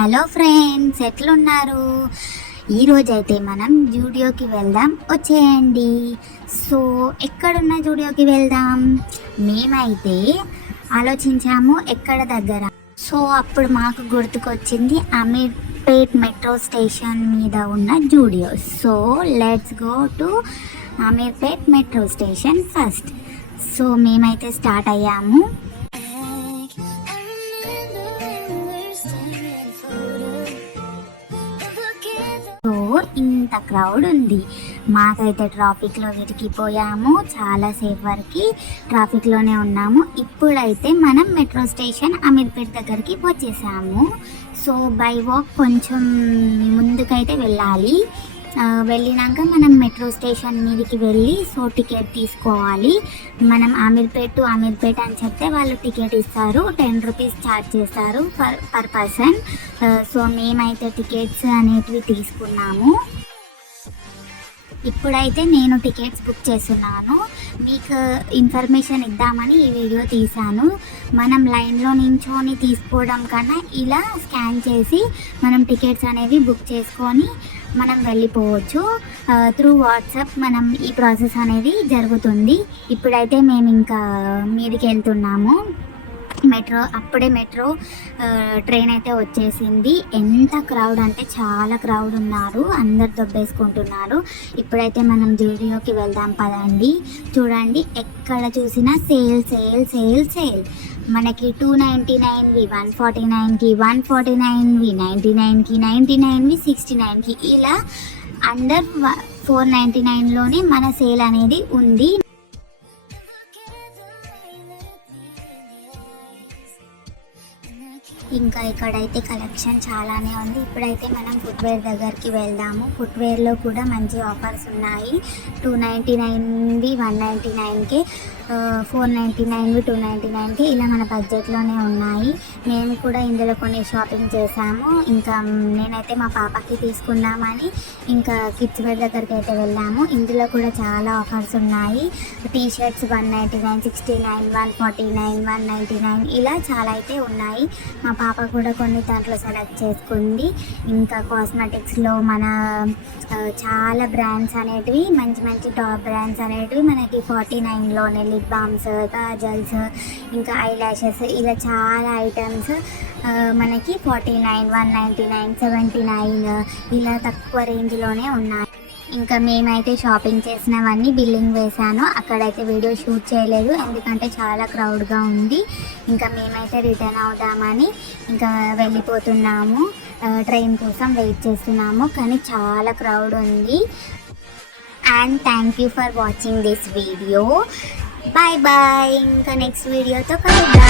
Hello friends, ఎట్లున్నారు? ఈరోజైతే మనం జూడియోకి వెళ్దాం, వచ్చేయండి. సో ఎక్కడున్న జూడియోకి వెళ్దాం? మేమైతే ఆలోచించాము ఎక్కడ దగ్గర. సో అప్పుడు మాకు గుర్తుకొచ్చింది అమీర్పేట్ మెట్రో స్టేషన్ మీద ఉన్న Zudio. So let's go to Ameerpet metro station first. So మేమైతే స్టార్ట్ అయ్యాము. ఇంత క్రౌడ్ ఉంది. మాకైతే ట్రాఫిక్లో విరిగిపోయాము. చాలాసేపు వరకు ట్రాఫిక్లోనే ఉన్నాము. ఇప్పుడైతే మనం మెట్రో స్టేషన్ అమీర్పేట్ దగ్గరికి వచ్చేసాము. సో బై వాక్ కొంచెం ముందుకైతే వెళ్ళాలి. వెళ్ళినాక మనం మెట్రో స్టేషన్ మీదకి వెళ్ళి సో టికెట్ తీసుకోవాలి. మనం అమీర్పేట్ టు అమీర్పేట్ అని చెప్తే వాళ్ళు టికెట్ ఇస్తారు. 10 రూపీస్ ఛార్జ్ చేస్తారు పర్ పర్సన్. సో మేమైతే టికెట్స్ అనేటివి తీసుకున్నాము. ఇప్పుడైతే నేను టికెట్స్ బుక్ చేస్తున్నాను. మీకు ఇన్ఫర్మేషన్ ఇద్దామని ఈ వీడియో తీశాను. మనం లైన్లో నించొని తీసుకోవడం కన్నా ఇలా స్కాన్ చేసి మనం టికెట్స్ అనేవి బుక్ చేసుకొని మనం వెళ్ళిపోవచ్చు. త్రూ వాట్సాప్ మనం ఈ ప్రాసెస్ అనేది జరుగుతుంది. ఇప్పుడైతే మేము ఇంకా మీదికి వెళ్తున్నాము. అప్పుడే మెట్రో ట్రైన్ అయితే వచ్చేసింది. ఎంత క్రౌడ్ అంటే చాలా క్రౌడ్ ఉన్నారు, అందరు దొబ్బేసుకుంటున్నారు. ఇప్పుడైతే మనం జూడియోకి వెళ్దాం పదండి. చూడండి, ఎక్కడ చూసినా సేల్ సేల్ సేల్ సేల్. మనకి 299వి 149కి, 149వి 99కి, 99వి 69కి, ఇలా అండర్ 499లోనే మన సేల్ అనేది ఉంది. ఇంకా ఇక్కడైతే కలెక్షన్ చాలానే ఉంది. ఇప్పుడైతే మనం ఫుట్వేర్ దగ్గరికి వెళ్దాము. ఫుట్వేర్లో కూడా మంచి ఆఫర్స్ ఉన్నాయి. 299వి 199కి, 499వి 299కి, ఇలా మన బడ్జెట్లోనే ఉన్నాయి. మేము కూడా ఇందులో కొన్ని షాపింగ్ చేసాము. ఇంకా నేనైతే మా పాపకి తీసుకుందామని ఇంకా కిడ్స్ వేర్ దగ్గరికి అయితే వెళ్ళాము. ఇందులో కూడా చాలా ఆఫర్స్ ఉన్నాయి. టీషర్ట్స్ 199, 69, 149, 199, ఇలా చాలా అయితే ఉన్నాయి. మా పాప కూడా కొన్ని దాంట్లో సెలెక్ట్ చేసుకుంది. ఇంకా కాస్మెటిక్స్లో మన చాలా బ్రాండ్స్ అనేటివి, మంచి మంచి టాప్ బ్రాండ్స్ అనేటివి మనకి 49లోనే లిప్ బామ్స్, కాజల్స్, ఇంకా ఐ ల్యాషెస్, ఇలా చాలా ఐటమ్స్ మనకి 49, 199, 79 ఇలా తక్కువ రేంజ్లోనే ఉన్నాయి. ఇంకా మేమైతే షాపింగ్ చేసినవన్నీ బిల్లింగ్ వేశాను. అక్కడైతే వీడియో షూట్ చేయలేదు ఎందుకంటే చాలా క్రౌడ్గా ఉంది. ఇంకా మేమైతే రిటర్న్ అవుదామని ఇంకా వెళ్ళిపోతున్నాము. ట్రైన్ కోసం వెయిట్ చేస్తున్నాము, కానీ చాలా క్రౌడ్ ఉంది. And thank you for watching this video. Bye bye. ఇంకా నెక్స్ట్ వీడియోతో కలుద్దాం.